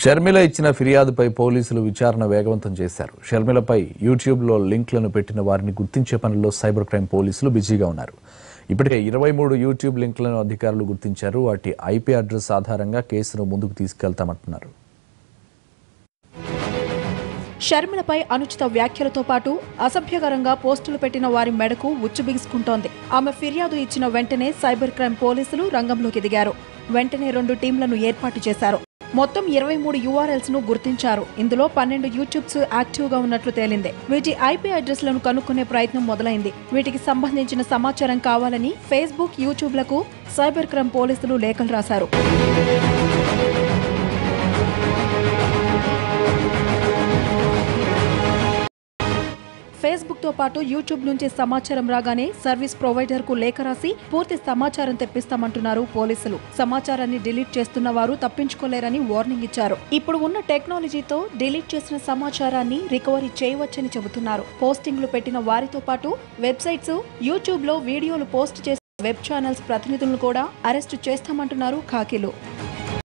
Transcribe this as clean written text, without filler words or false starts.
షర్మిల ఇచ్చిన ఫిర్యాదుపై పోలీసులు విచారణ వేగవంతం చేశారు. షర్మిలపై యూట్యూబ్లో లింక్లను పెట్టిన వారిని గుర్తించే పనుల్లో సైబర్ క్రైమ్ పోలీసులు బిజీగా ఉన్నారు. ఇప్పటికే 23 యూట్యూబ్ లింక్లను అధికారులు గుర్తించారు. వాటి ఐపీ అడ్రస్ ఆధారంగా కేసును ముందుకు తీసుకెళ్తామంటున్నారు. షర్మిలపై అనుచిత వ్యాఖ్యలతో పాటు అసభ్యకరంగా పోస్టులు పెట్టిన వారి మెడకు ఉచ్చు బిగుసుకుంటోంది. ఆమె ఫిర్యాదు ఇచ్చిన వెంటనే సైబర్ క్రైమ్ పోలీసులు రంగంలోకి దిగారు. వెంటనే 2 టీంలను ఏర్పాటు చేశారు. మొత్తం 23 URLs ను గుర్తించారు. ఇందులో 12 యూట్యూబ్స్ యాక్టివ్ గా ఉన్నట్లు తేలింది. వీటి ఐపీ అడ్రస్లను కనుక్కునే ప్రయత్నం మొదలైంది. వీటికి సంబంధించిన సమాచారం కావాలని ఫేస్బుక్, యూట్యూబ్లకు సైబర్ క్రైమ్ పోలీసులు లేఖలు రాశారు. ఫేస్బుక్ తో పాటు యూట్యూబ్ నుంచి సమాచారం రాగానే సర్వీస్ ప్రొవైడర్ కు లేఖ రాసి పూర్తి సమాచారం తెప్పిస్తామంటున్నారు పోలీసులు. సమాచారాన్ని డిలీట్ చేస్తున్న వారు తప్పించుకోలేరని వార్నింగ్ ఇచ్చారు. ఇప్పుడు ఉన్న టెక్నాలజీతో డిలీట్ చేసిన సమాచారాన్ని రికవరీ చేయవచ్చని చెబుతున్నారు. పోస్టింగ్లు పెట్టిన వారితో పాటు వెబ్సైట్స్, యూట్యూబ్ లో వీడియోలు పోస్ట్ చేసిన వెబ్ ఛానల్స్ ప్రతినిధులను కూడా అరెస్టు చేస్తామంటున్నారు ఖాకీలు.